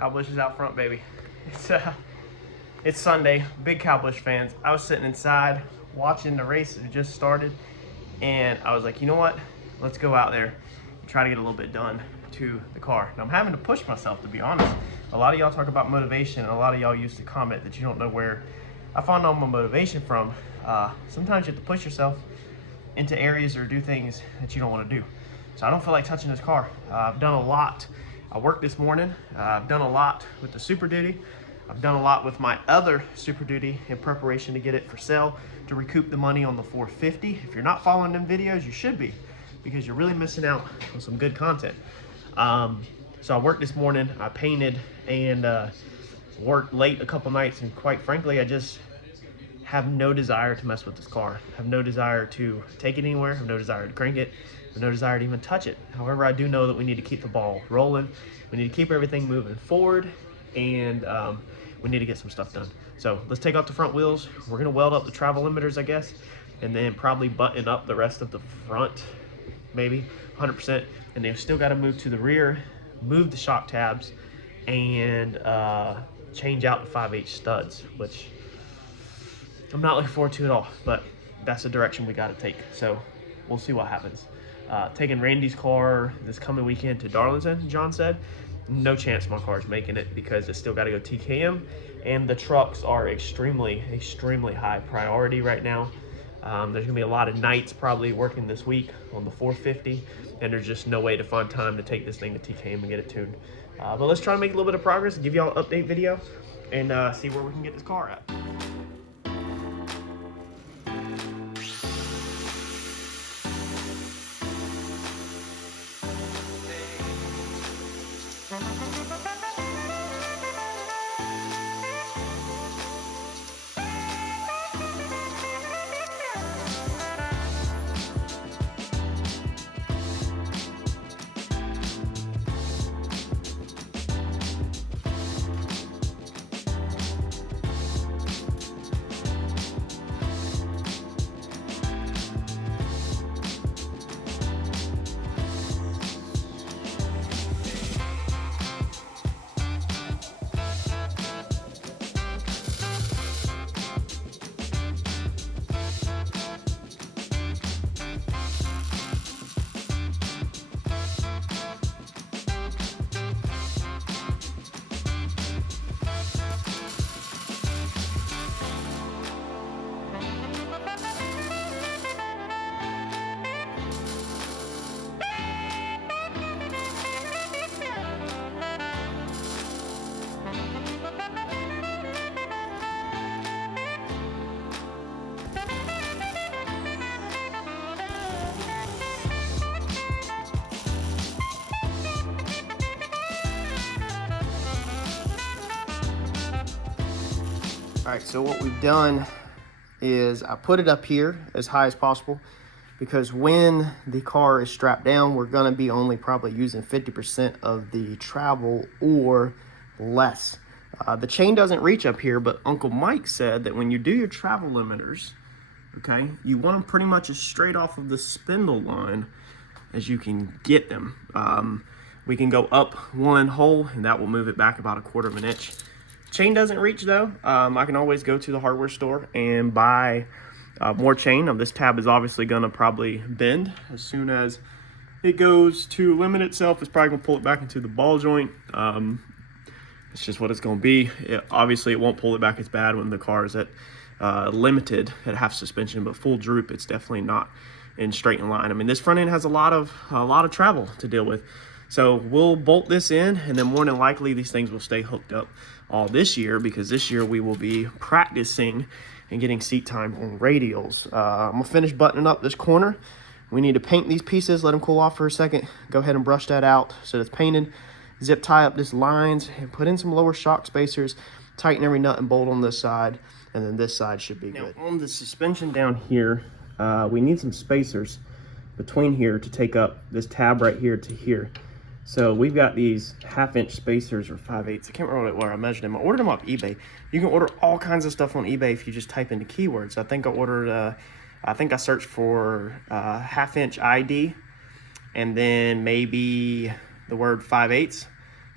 Cowbush is out front, baby. It's Sunday. Big Cowbush fans. I was sitting inside watching the race that just started, and I was like, you know what? Let's go out there and try to get a little bit done to the car. And I'm having to push myself, to be honest. A lot of y'all talk about motivation, and a lot of y'all used to comment that you don't know where I found all my motivation from. Sometimes you have to push yourself into areas or do things that you don't want to do. So I don't feel like touching this car. I've done a lot. I worked this morning. I've done a lot with the Super Duty. I've done a lot with my other Super Duty in preparation to get it for sale to recoup the money on the 450. If you're not following them videos, you should be, because you're really missing out on some good content. So I worked this morning, I painted, and worked late a couple nights, and quite frankly, I just have no desire to mess with this car. I have no desire to take it anywhere. I have no desire to crank it. I have no desire to even touch it. However, I do know that we need to keep the ball rolling. We need to keep everything moving forward, and we need to get some stuff done. So let's take off the front wheels. We're gonna weld up the travel limiters, I guess, and then probably button up the rest of the front, maybe 100%. And they've still got to move to the rear, move the shock tabs, and change out the 5/8 studs, which I'm not looking forward to at all, but that's the direction we got to take. So we'll see what happens. Taking Randy's car this coming weekend to Darlington, John said. No chance my car's making it, because it's still got to go TKM, and the trucks are extremely high priority right now. There's gonna be a lot of nights probably working this week on the 450, and there's just no way to find time to take this thing to TKM and get it tuned. But let's try to make a little bit of progress, give y'all an update video, and see where we can get this car at. All right, so what we've done is I put it up here as high as possible, because when the car is strapped down, we're gonna be only probably using 50% of the travel or less. The chain doesn't reach up here, but Uncle Mike said that when you do your travel limiters, okay, you want them pretty much as straight off of the spindle line as you can get them. We can go up one hole, and that will move it back about 1/4 of an inch. Chain doesn't reach though. I can always go to the hardware store and buy more chain. Now, this tab is obviously gonna probably bend as soon as it goes to limit itself. It's probably gonna pull it back into the ball joint. It's just what it's gonna be. Obviously, it won't pull it back as bad when the car is at limited at half suspension, but full droop, it's definitely not in straight in line. I mean, this front end has a lot of travel to deal with. So we'll bolt this in, and then more than likely these things will stay hooked up all this year, because this year we will be practicing and getting seat time on radials. I'm gonna finish buttoning up this corner. We need to paint these pieces, let them cool off for a second. Go ahead and brush that out so it's painted. Zip tie up these lines and put in some lower shock spacers. Tighten every nut and bolt on this side, and then this side should be good. On the suspension down here, we need some spacers between here to take up this tab right here to here. So we've got these 1/2-inch spacers, or 5/8. I can't remember where I measured them. I ordered them off eBay. You can order all kinds of stuff on eBay if you just type in the keywords. I think I ordered, I think I searched for 1/2-inch ID, and then maybe the word 5/8.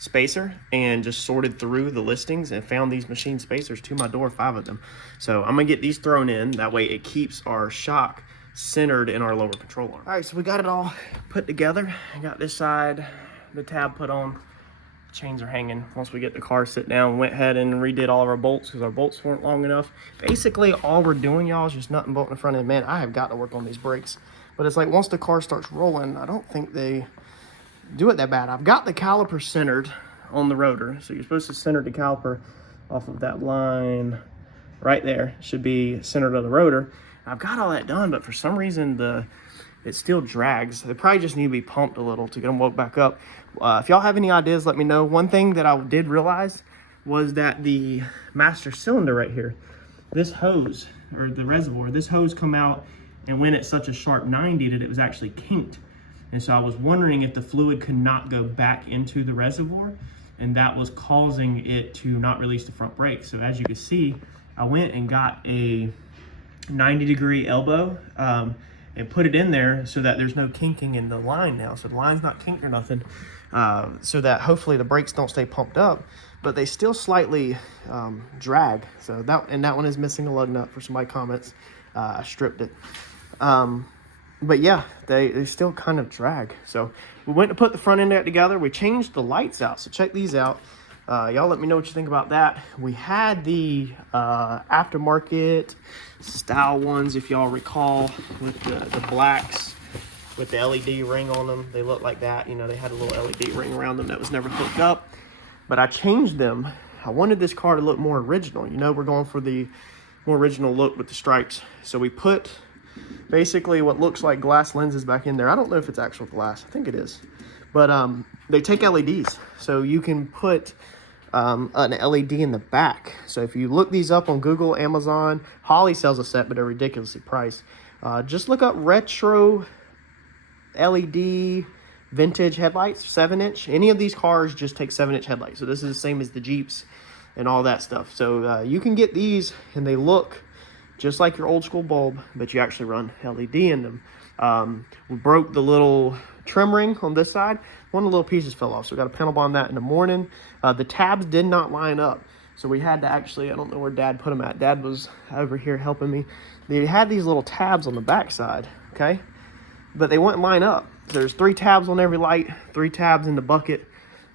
spacer and just sorted through the listings and found these machine spacers to my door, 5 of them. So I'm gonna get these thrown in. That way it keeps our shock centered in our lower control arm. All right, so we got it all put together. I got this side, the tab put on. Chains are hanging. Once we get the car sit down, went ahead and redid all of our bolts because our bolts weren't long enough. Basically, all we're doing, y'all, is just nut and bolt in the front end. Man, I have got to work on these brakes. But it's like once the car starts rolling, I don't think they do it that bad. I've got the caliper centered on the rotor. So you're supposed to center the caliper off of that line right there. Should be centered on the rotor. I've got all that done, but for some reason, it still drags. They probably just need to be pumped a little to get them woke back up. If y'all have any ideas, let me know. One thing that I did realize was that the master cylinder right here, this hose, or the reservoir, this hose come out and went at such a sharp 90 that it was actually kinked. And so I was wondering if the fluid could not go back into the reservoir, and that was causing it to not release the front brake. So as you can see, I went and got a 90-degree elbow, and put it in there so that there's no kinking in the line now. So the line's not kinked or nothing, so that hopefully the brakes don't stay pumped up, but they still slightly drag. So that one is missing a lug nut for some of my comments. I stripped it. But yeah, they still kind of drag. So we went to put the front end back together. We changed the lights out. So check these out. Y'all let me know what you think about that. We had the aftermarket style ones, if y'all recall, with the blacks with the LED ring on them. They look like that. You know, they had a little LED ring around them that was never hooked up. But I changed them. I wanted this car to look more original. You know, we're going for the more original look with the stripes. So we put basically what looks like glass lenses back in there. I don't know if it's actual glass. I think it is. But they take LEDs. So you can put an LED in the back. So if you look these up on Google, Amazon, Holly sells a set, but they're ridiculously priced. Just look up retro LED vintage headlights, 7-inch. Any of these cars just take 7-inch headlights. So this is the same as the Jeeps and all that stuff. So you can get these and they look just like your old school bulb, but you actually run LED in them. We broke the little trim ring on this side. One of the little pieces fell off, so we got to panel bond that in the morning. The tabs did not line up, so we had to actually, I don't know where Dad put them at. Dad was over here helping me. They had these little tabs on the back side, okay? But they wouldn't line up. There's 3 tabs on every light, 3 tabs in the bucket,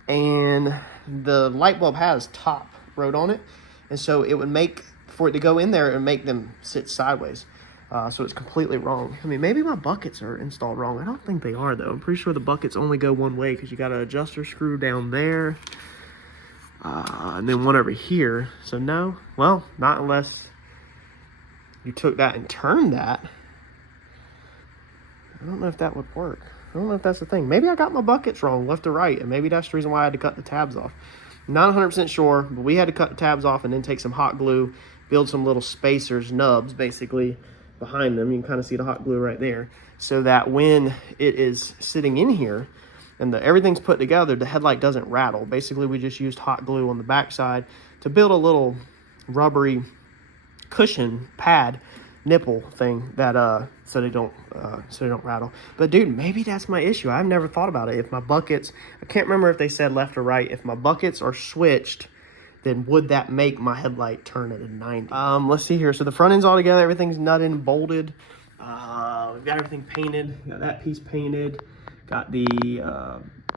and the light bulb has top wrote on it, and so it would make, for it to go in there, and make them sit sideways. So it's completely wrong. I mean, maybe my buckets are installed wrong. I don't think they are, though. I'm pretty sure the buckets only go one way because you got an adjuster screw down there. And then one over here. So no, well, not unless you took that and turned that. I don't know if that would work. I don't know if that's the thing. Maybe I got my buckets wrong, left to right, and maybe that's the reason why I had to cut the tabs off. Not 100% sure, but we had to cut the tabs off and then take some hot glue, build some little spacers, nubs, basically, behind them. You can kind of see the hot glue right there, so that when it is sitting in here and everything's put together, the headlight doesn't rattle. Basically, we just used hot glue on the backside to build a little rubbery cushion pad nipple thing that so they don't rattle. But dude, maybe that's my issue. I've never thought about it. If my buckets, I can't remember if they said left or right, if my buckets are switched, then would that make my headlight turn at a 90? Let's see here. So the front end's all together. Everything's nutted and bolted. We've got everything painted. Got that piece painted. Got the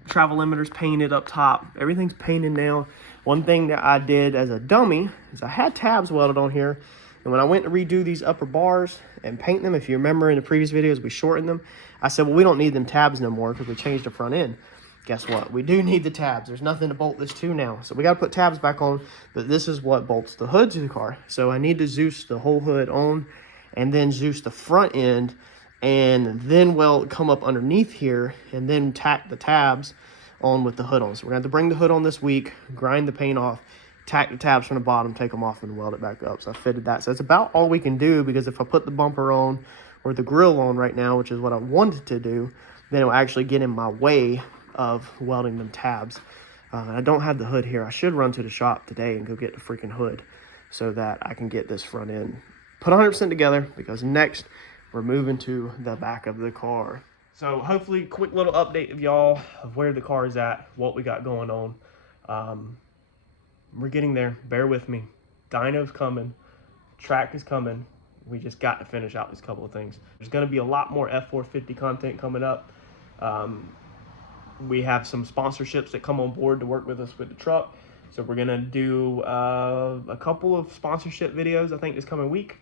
travel limiters painted up top. Everything's painted now. One thing that I did as a dummy is I had tabs welded on here. And when I went to redo these upper bars and paint them, if you remember in the previous videos, we shortened them. I said, well, we don't need them tabs no more because we changed the front end. Guess what? We do need the tabs. There's nothing to bolt this to now. So we got to put tabs back on, but this is what bolts the hood to the car. So I need to Zeus the whole hood on and then Zeus the front end and then come up underneath here and then tack the tabs on with the hood on. So we're going to have to bring the hood on this week, grind the paint off, tack the tabs from the bottom, take them off, and weld it back up. So I fitted that. So it's about all we can do, because if I put the bumper on or the grill on right now, which is what I wanted to do, then it will actually get in my way of welding them tabs. I don't have the hood here. I should run to the shop today and go get the freaking hood so that I can get this front end put 100% together, because next we're moving to the back of the car. So hopefully quick little update of y'all of where the car is at, what we got going on. We're getting there. Bear with me. Dyno's coming. Track is coming. We just got to finish out these couple of things. There's going to be a lot more F450 content coming up. We have some sponsorships that come on board to work with us with the truck. So we're going to do a couple of sponsorship videos, I think, this coming week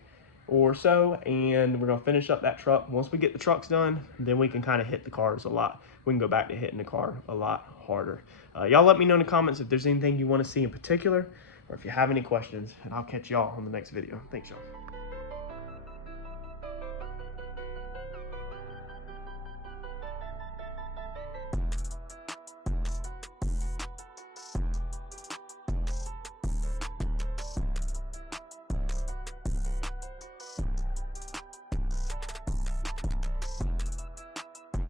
or so. And we're going to finish up that truck. Once we get the trucks done, then we can kind of hit the cars a lot. We can go back to hitting the car a lot harder. Y'all let me know in the comments if there's anything you want to see in particular, or if you have any questions, and I'll catch y'all on the next video. Thanks, y'all.